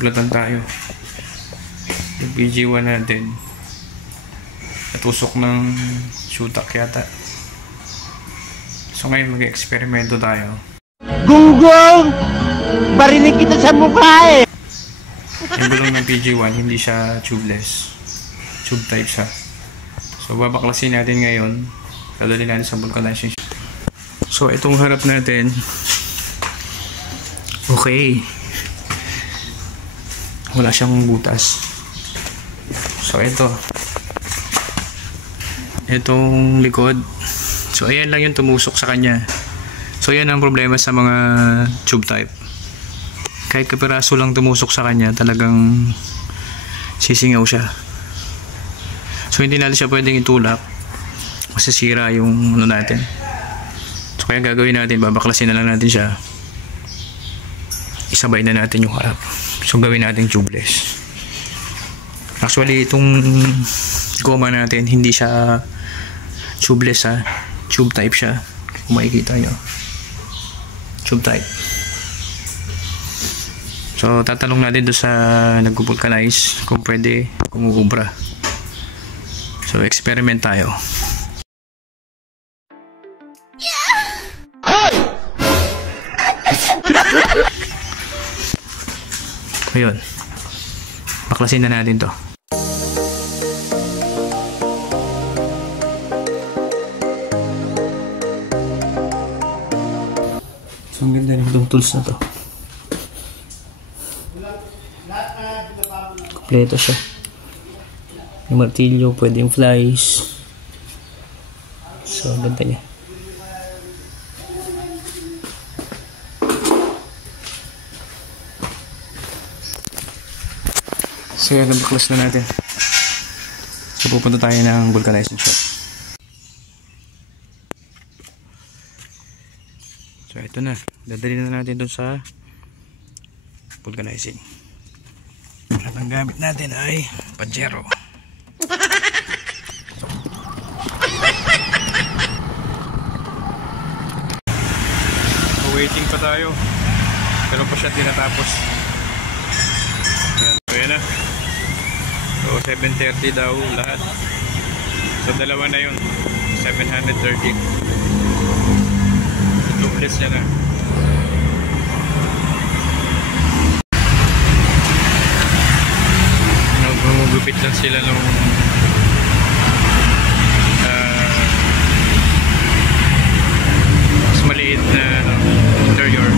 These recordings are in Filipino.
naplatan tayo. Yung PG1 natin natusok ng shootak yata. So ngayon mag-eksperimento tayo. Gunggong! Barinig kita sa mukha eh! Yung gulong ng PG1 hindi siya tubeless, tube type siya. So babaklasin natin ngayon, dadalhin natin sa vulcanizing. So itong harap natin okay, wala siyang butas. So itong likod, so ayan lang yung tumusok sa kanya. So yan ang problema sa mga tube type, kahit kapiraso lang tumusok sa kanya talagang sisingaw siya. So hindi natin siya pwedeng itulak, masisira yung ano natin. So kaya gagawin natin, babaklasin na lang natin siya, isabay na natin yung harap. So gawin natin tubeless. Actually itong goma natin hindi siya tubeless ha, tube type siya. Kung makikita nyo, tube type. So tatanong natin doon sa nag-vulcanize kung pwede, kung uubra. So experiment tayo. Ayun, baklasin na natin to. So ang ganda rin itong tools na to, kompleto siya. Yung martilyo, pwede yung flies. So ang ganda niya. So yan, nabaklas na natin. So pupunta tayo ng vulcanizing shop. So ito na, dadali na natin doon sa vulcanizing. At ang gamit natin ay Pajero. So waiting pa tayo, pero pa siya tinatapos. Yan, so yan na. So 730 daw lahat. So dalawa na yun, 730. So tubeless niya na. Gumugupit lang sila nung mas maliit na interior.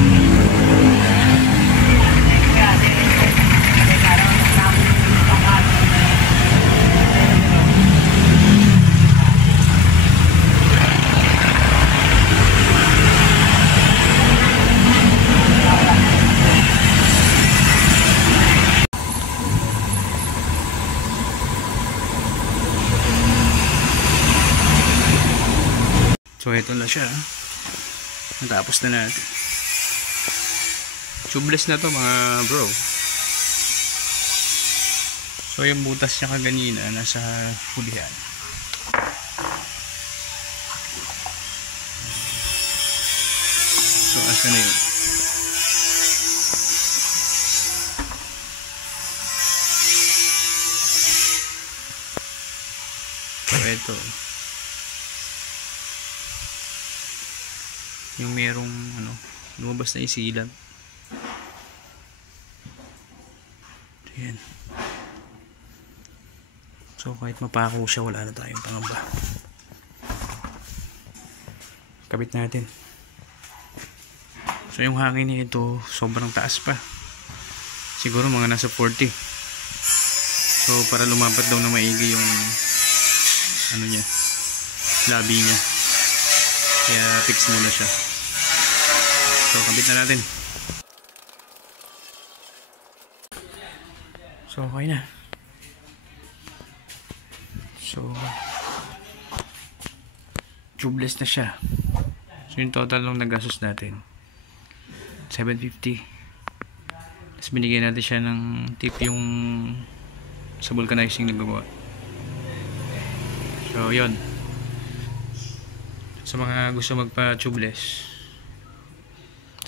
So ito na siya, natapos na natin. Tubeless na to mga bro. So yung butas niya kaganina nasa hulihan. So asa na yun? So ito yung merong ano, lumabas na isilan. Ayan. So kahit mapako siya, wala na tayong pangamba. Kabit natin. So yung hangin nito sobrang taas pa, siguro mga nasa 40. So para lumapat daw na maigi yung ano niya, labi niya, kaya fix muna siya. So kabit na natin. So okay na. So tubeless na siya. So yung total ng nagastos natin 750. Tapos binigyan natin siya ng tip yung sa vulcanizing na gumawa. So yun, sa mga gusto magpa tubeless,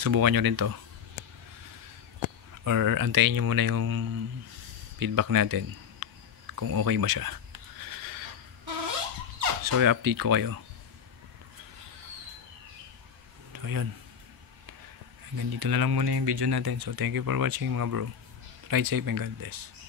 subukan nyo rin to. or antayin nyo muna yung feedback natin kung okay ba siya. So i-update ko kayo. So yun, hanggang dito na lang muna yung video natin. So thank you for watching mga bro. Ride safe and God bless.